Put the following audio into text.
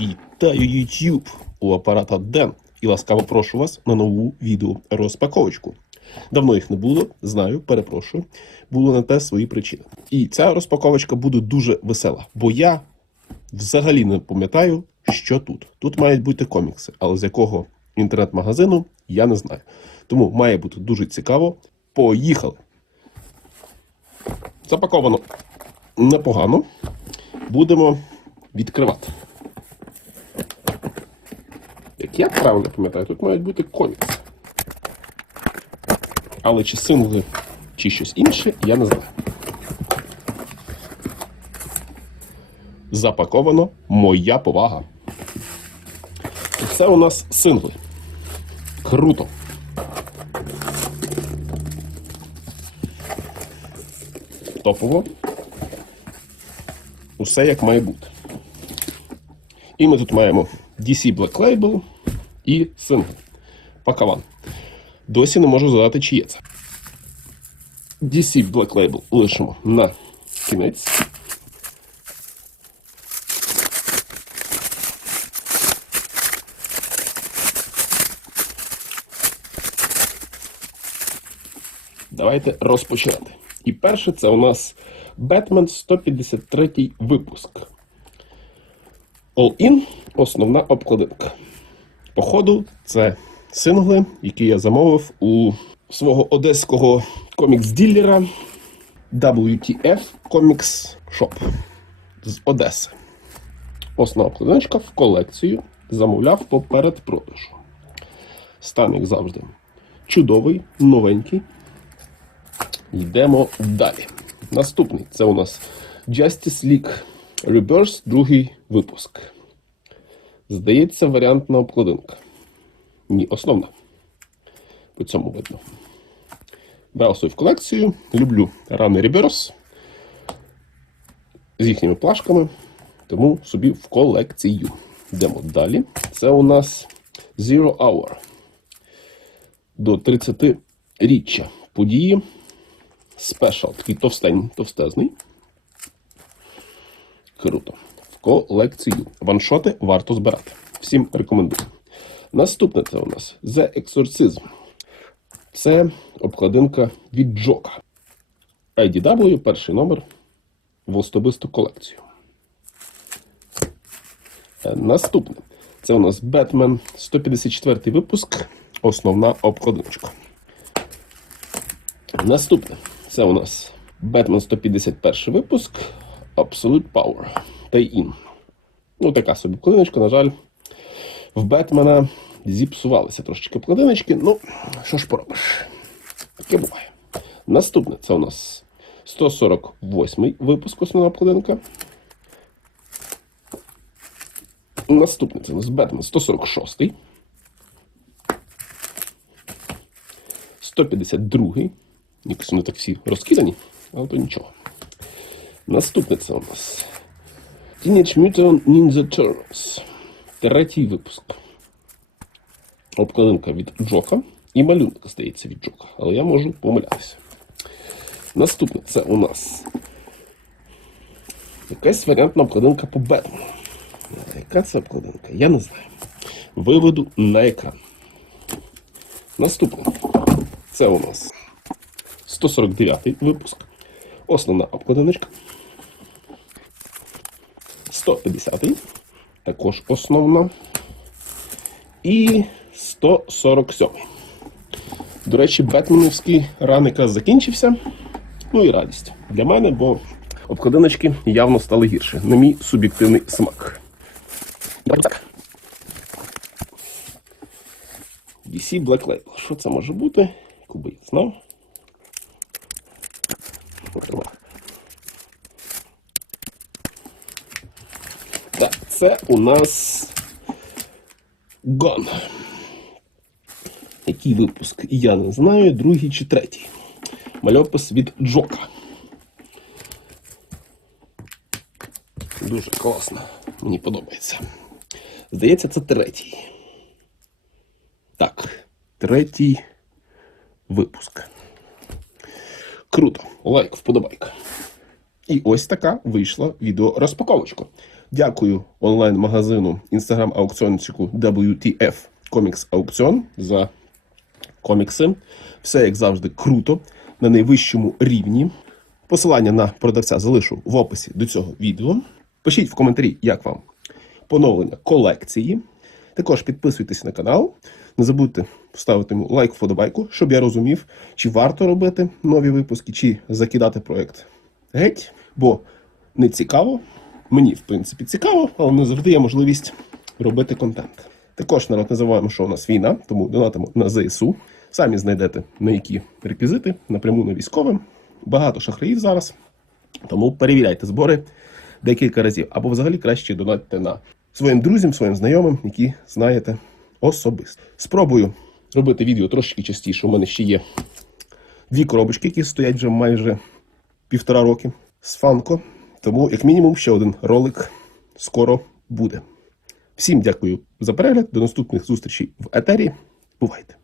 Вітаю YouTube! У апарата Ден і ласкаво прошу вас на нову відео розпаковочку. Давно їх не було, знаю, перепрошую. Було на те свої причини. І ця розпаковочка буде дуже весела, бо я взагалі не пам'ятаю, що тут. Тут мають бути комікси, але з якого інтернет-магазину я не знаю. Тому має бути дуже цікаво. Поїхали! Запаковано непогано. Будемо відкривати. Як я правильно пам'ятаю, тут мають бути комікси. Але чи сингли, чи щось інше, я не знаю. Запаковано моя повага. Це у нас сингли. Круто. Топово. Усе як має бути. І ми тут маємо DC Black Label і сингл. Пакаван. Досі не можу згадати, чи є це. DC Black Label лишимо на кінець. Давайте розпочинати. І перше це у нас Batman 153 випуск. All-in основна обкладинка. Походу, це сингли, які я замовив у свого одеського комікс-ділера WTF Comics Shop з Одеси. Основна обкладиночка в колекцію замовляв по передпродажу. Стан, як завжди, чудовий, новенький. Йдемо далі. Наступний це у нас Justice League Rebirth, другий випуск. Здається, варіантна обкладинка. Ні, основна. По цьому видно. Брав свою в колекцію. Люблю рани Rebirth з їхніми плашками. Тому собі в колекцію. Йдемо далі. Це у нас Zero Hour. До 30-річчя події. Спешл, такий товстень, товстезний. Круто. Колекцію. Ваншоти варто збирати. Всім рекомендую. Наступне це у нас The Exorcism. Це обкладинка від Джока. IDW, перший номер в особисту колекцію. Е, Наступне. Це у нас Batman 154 випуск. Основна обкладиночка. Наступне. Це у нас Batman 151 випуск. Absolute Power. Tie-in. Ну, така собі обкладиночка, на жаль. В Бетмена зіпсувалися трошечки обкладиночки. Ну, що ж поробиш? Таке буває. Наступне це у нас 148 випуск основна обкладинка. Наступне це у нас Бетмен 146. 152. Якось вони так всі розкидані, але то нічого. Наступне це у нас Teenage Mutant Ninja Turtles. Третій випуск. Обкладинка від Джока. І малюнок, здається, від Джока. Але я можу помилятися. Наступне це у нас якась варіантна обкладинка по Бетмену. Яка це обкладинка? Я не знаю. Виведу на екран. Наступне. Це у нас 149 випуск. Основна обкладиночка. 150 також основна. І 147. До речі, Бетменівський ран якраз закінчився. Ну і радість для мене, бо обкладиночки явно стали гірше. На мій суб'єктивний смак. DC Black Label. Що це може бути? Куби я знав. Так, це у нас Гон. Який випуск? Я не знаю, другий чи третій. Мальопис від Джока. Дуже класно. Мені подобається. Здається, це третій. Так, третій випуск. Круто. Лайк, вподобайка. І ось така вийшла відеорозпаковочка. Дякую онлайн-магазину інстаграм-аукціончику WTF Comics Аукціон за комікси. Все, як завжди, круто, на найвищому рівні. Посилання на продавця залишу в описі до цього відео. Пишіть в коментарі, як вам поновлення колекції. Також підписуйтесь на канал. Не забудьте ставити йому лайк, вподобайку, щоб я розумів, чи варто робити нові випуски, чи закидати проект геть. Бо не цікаво. Мені, в принципі, цікаво, але не завжди є можливість робити контент. Також народ не забуваємо, що у нас війна, тому донатимо на ЗСУ. Самі знайдете на які реквізити напряму на військовим. Багато шахраїв зараз. Тому перевіряйте збори декілька разів. Або взагалі краще донатьте на своїм друзям, своїм знайомим, які знаєте особисто. Спробую робити відео трошки частіше. У мене ще є дві коробочки, які стоять вже майже півтора роки з фанко. Тому, як мінімум, ще один ролик скоро буде. Всім дякую за перегляд. До наступних зустрічей в етері. Бувайте!